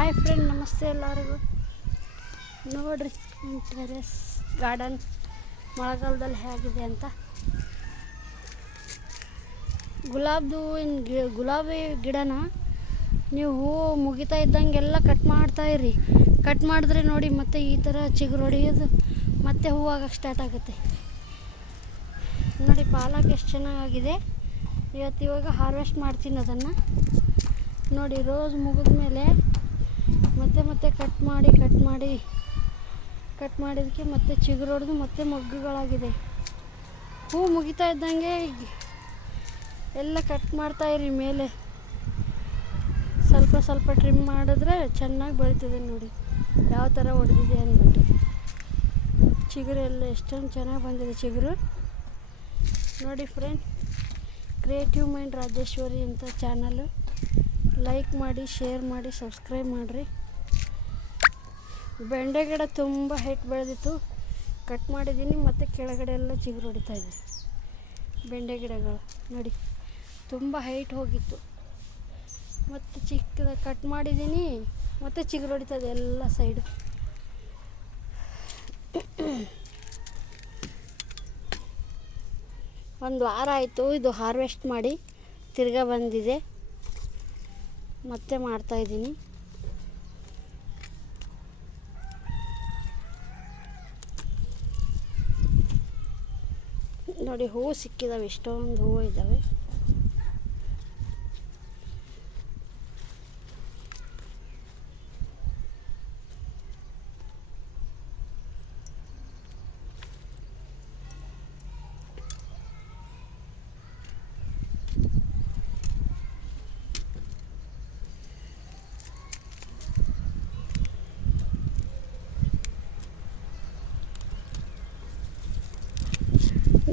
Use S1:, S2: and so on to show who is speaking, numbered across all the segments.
S1: Hi friend ನಮಸ್ತೆ ಎಲ್ಲರಿಗೂ. ನೋಡ್ರಿ ಟೆರೆಸ್ ಗಾರ್ಡನ್ ಮಳೆಗಾಲದಲ್ಲಿ ಹೇಗಿದೆ ಅಂತ. ಗುಲಾಬ್ದು ಗಿ, ಗುಲಾಬಿ ಗಿಡನ? ನೀವು ಹೂವು ಮುಗಿತಾ ಇದ್ದಂಗೆಲ್ಲ ಕಟ್ ಮಾಡ್ತಾ ಇರಿ. ಕಟ್ ಮಾಡಿದ್ರೆ ನೋಡಿ ಮತ್ತೆ ಈ ಥರ ಚಿಗುರು ಹೊಡೆಯೋದು ಮತ್ತೆ ಹೂವಾಗಕ್ಕೆ ಸ್ಟಾರ್ಟ್ ಆಗುತ್ತೆ. ನೋಡಿ, ಪಾಲಕ್ ಎಷ್ಟು ಚೆನ್ನಾಗಿದೆ ಇವತ್ತು ಇವಾಗ ಹಾರ್ವೆಸ್ಟ್ ಮಾಡ್ತೀನಿ ಅದನ್ನು. ನೋಡಿ ರೋಸ್ ಮುಗಿದ ಮೇಲೆ ಮತ್ತೆ ಮತ್ತೆ ಕಟ್ ಮಾಡಿ ಕಟ್ ಮಾಡಿ ಕಟ್ ಮಾಡಿದಕ್ಕೆ ಮತ್ತೆ ಚಿಗುರೊಡೆದು ಮತ್ತೆ ಮೊಗ್ಗುಗಳಾಗಿದೆ. ಹೂ ಮುಗಿತಾ ಇದ್ದಂಗೆ ಎಲ್ಲ ಕಟ್ ಮಾಡ್ತಾ ಇರಿ ಮೇಲೆ. ಸ್ವಲ್ಪ ಸ್ವಲ್ಪ ಟ್ರಿಮ್ ಮಾಡಿದ್ರೆ ಚೆನ್ನಾಗಿ ಬೆಳೀತದೆ ನೋಡಿ. ಯಾವ ಥರ ಹೊಡೆದಿದೆ ಅಂದ್ಬಿಟ್ಟು. ಚಿಗುರು ಎಲ್ಲ ಎಷ್ಟೊಂದು ಚೆನ್ನಾಗಿ ಬಂದಿದೆ ಚಿಗುರು. ನೋಡಿ ಫ್ರೆಂಡ್ ಕ್ರಿಯೇಟಿವ್ ಮೈಂಡ್ ರಾಜೇಶ್ವರಿ ಅಂತ ಚಾನಲು ಲೈಕ್ ಮಾಡಿ ಶೇರ್ ಮಾಡಿ ಸಬ್ಸ್ಕ್ರೈಬ್ ಮಾಡಿರಿ. ಬೆಂಡೆ ಗಿಡ ತುಂಬ ಹೈಟ್ ಬೆಳೆದಿತ್ತು. ಕಟ್ ಮಾಡಿದ್ದೀನಿ, ಮತ್ತು ಕೆಳಗಡೆ ಎಲ್ಲ ಚಿಗುರು ಹೊಡಿತಾ ಇದೆ. ಬೆಂಡೆ ಗಿಡಗಳು ನೋಡಿ, ತುಂಬ ಹೈಟ್ ಹೋಗಿತ್ತು. ಮತ್ತು ಚಿಕ್ಕದ ಕಟ್ ಮಾಡಿದ್ದೀನಿ, ಮತ್ತು ಚಿಗುರು ಹೊಡಿತಾ ಇದೆ ಎಲ್ಲ ಸೈಡು ಒಂದು ವಾರ ಆಯಿತು, ಇದು ಹಾರ್ವೆಸ್ಟ್ ಮಾಡಿ ತಿರ್ಗಾ ಬಂದಿದೆ. ಮತ್ತೆ ಮಾಡ್ತಾಯಿದ್ದೀನಿ ನೋಡಿ ಹೂವು ಸಿಕ್ಕಿದಾವೆ ಎಷ್ಟೊಂದು ಹೂವು ಇದ್ದಾವೆ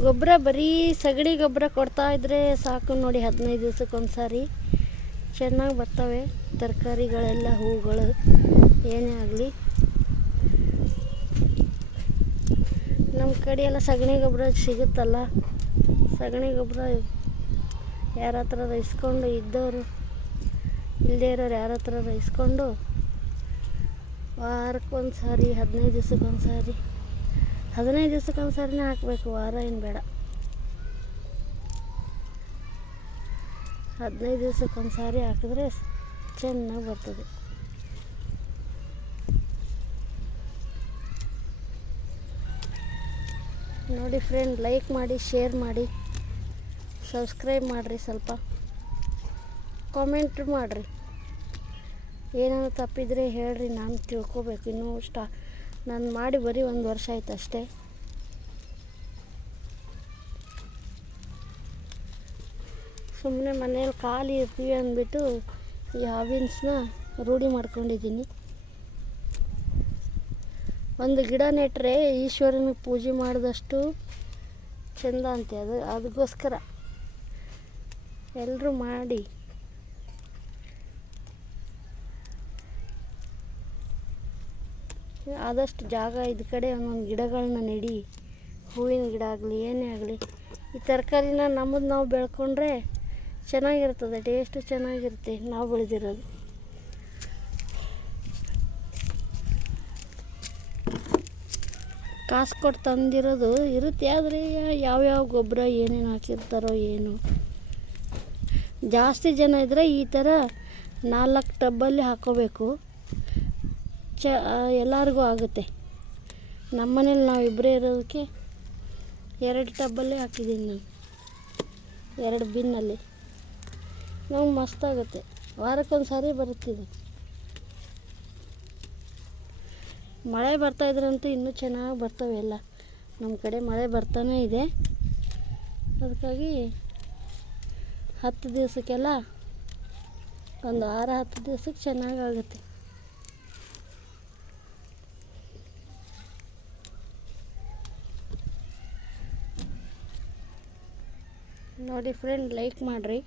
S1: ಗೊಬ್ಬರ, ಬರೀ ಸಗಣಿ ಗೊಬ್ಬರ ಕೊಡ್ತಾ ಇದ್ರೆ ಸಾಕು ನೋಡಿ ಹದಿನೈದು ದಿವ್ಸಕ್ಕೊಂದು ಸಾರಿ ಚೆನ್ನಾಗಿ ಬರ್ತವೆ ತರಕಾರಿಗಳೆಲ್ಲ, ಹೂಗಳು, ಏನೇ ಆಗಲಿ. ನಮ್ಮ ಕಡೆ ಎಲ್ಲ ಸಗಣಿ ಗೊಬ್ಬರ ಸಿಗುತ್ತಲ್ಲ, ಸಗಣಿ ಗೊಬ್ಬರ ಯಾರ ಹತ್ರ ಇಸ್ಕೊಂಡು ಇದ್ದವರು ಇಲ್ಲದೇ ಇರೋರು ಯಾರ ಹತ್ರ ಇಸ್ಕೊಂಡು ವಾರಕ್ಕೊಂದು ಸಾರಿ ಹದಿನೈದು ದಿವ್ಸಕ್ಕೊಂದು ಸಾರಿ ಹದಿನೈದು ದಿವ್ಸಕ್ಕೆ ಒಂದು ಸಾರಿನೇ ಹಾಕಬೇಕು, ವಾರ ಏನು ಬೇಡ. ಹದಿನೈದು ದಿವ್ಸಕ್ಕೆ ಒಂದು ಸಾರಿ ಹಾಕಿದ್ರೆ ಚೆನ್ನಾಗಿ ಬರ್ತದೆ. ನೋಡಿ ಫ್ರೆಂಡ್ ಲೈಕ್ ಮಾಡಿ ಶೇರ್ ಮಾಡಿ ಸಬ್ಸ್ಕ್ರೈಬ್ ಮಾಡಿರಿ ಸ್ವಲ್ಪ. ಕಾಮೆಂಟ್ ಮಾಡಿರಿ. ಏನಾದ್ರು ತಪ್ಪಿದರೆ ಹೇಳ್ರಿ, ನಾನು ತಿಳ್ಕೊಬೇಕು. ಇನ್ನೂ ಸ್ಟಾ ನಾನು ಮಾಡಿ ಬರೀ ಒಂದು ವರ್ಷ ಆಯ್ತು ಅಷ್ಟೇ. ಸುಮ್ಮನೆ ಮನೇಲಿ ಖಾಲಿ ಇರ್ತೀವಿ ಅಂದ್ಬಿಟ್ಟು ಈ ಹಾಬಿನ್ಸ್ನ ರೂಢಿ ಮಾಡ್ಕೊಂಡಿದ್ದೀನಿ. ಒಂದು ಗಿಡ ನೆಟ್ಟರೆ ಈಶ್ವರನಿಗೆ ಪೂಜೆ ಮಾಡಿದಷ್ಟು ಚೆಂದ ಅಂತೆ ಅದು ಅದಕ್ಕೋಸ್ಕರ ಎಲ್ಲರೂ ಮಾಡಿ. ಆದಷ್ಟು ಜಾಗ ಇದ್ದ ಕಡೆ ಒಂದೊಂದು ಗಿಡಗಳನ್ನ ನೆಡಿ. ಹೂವಿನ ಗಿಡ ಆಗಲಿ, ಏನೇ ಆಗಲಿ. ಈ ತರಕಾರಿನ ನಮ್ಮದು ನಾವು ಬೆಳ್ಕೊಂಡ್ರೆ ಚೆನ್ನಾಗಿರ್ತದೆ ಟೇಸ್ಟು ಚೆನ್ನಾಗಿರುತ್ತೆ ನಾವು ಬೆಳೆದಿರೋದು. ಕಾಸು ಕೊಟ್ಟು ತಂದಿರೋದು ಇರುತ್ತೆ, ಆದರೆ ಯಾವ್ಯಾವ ಗೊಬ್ಬರ ಏನೇನು ಹಾಕಿರ್ತಾರೋ ಏನು. ಜಾಸ್ತಿ ಜನ ಇದ್ದರೆ ಈ ಥರ ನಾಲ್ಕು ಟಬ್ಬಲ್ಲಿ ಹಾಕೋಬೇಕು. ಚ ಎಲ್ಲರಿಗೂ ಆಗುತ್ತೆ. ನಮ್ಮ ಮನೇಲಿ ನಾವು ಇಬ್ಬರೇ ಇರೋದಕ್ಕೆ ಎರಡು ಟಬ್ಬಲ್ಲೇ ಹಾಕಿದ್ದೀನಿ ನಾನು. ಎರಡು ಬಿನ್ನಲ್ಲಿ. ನಮ್ಗೆ ಮಸ್ತಾಗುತ್ತೆ ವಾರಕ್ಕೊಂದು ಸಾರಿ ಬರುತ್ತಿದೆ. ಮಳೆ ಬರ್ತಾಯಿದ್ರಂತೂ ಇನ್ನೂ ಚೆನ್ನಾಗಿ ಬರ್ತವೆ ಎಲ್ಲ. ನಮ್ಮ ಕಡೆ ಮಳೆ ಬರ್ತಾನೇ ಇದೆ. ಅದಕ್ಕಾಗಿ ಹತ್ತು ದಿವಸಕ್ಕೆಲ್ಲ ಒಂದು ಆರು ಹತ್ತು ದಿವ್ಸಕ್ಕೆ ಚೆನ್ನಾಗಾಗುತ್ತೆ ನೋಡಿ ಫ್ರೆಂಡ್ ಲೈಕ್ ಮಾಡಿರಿ.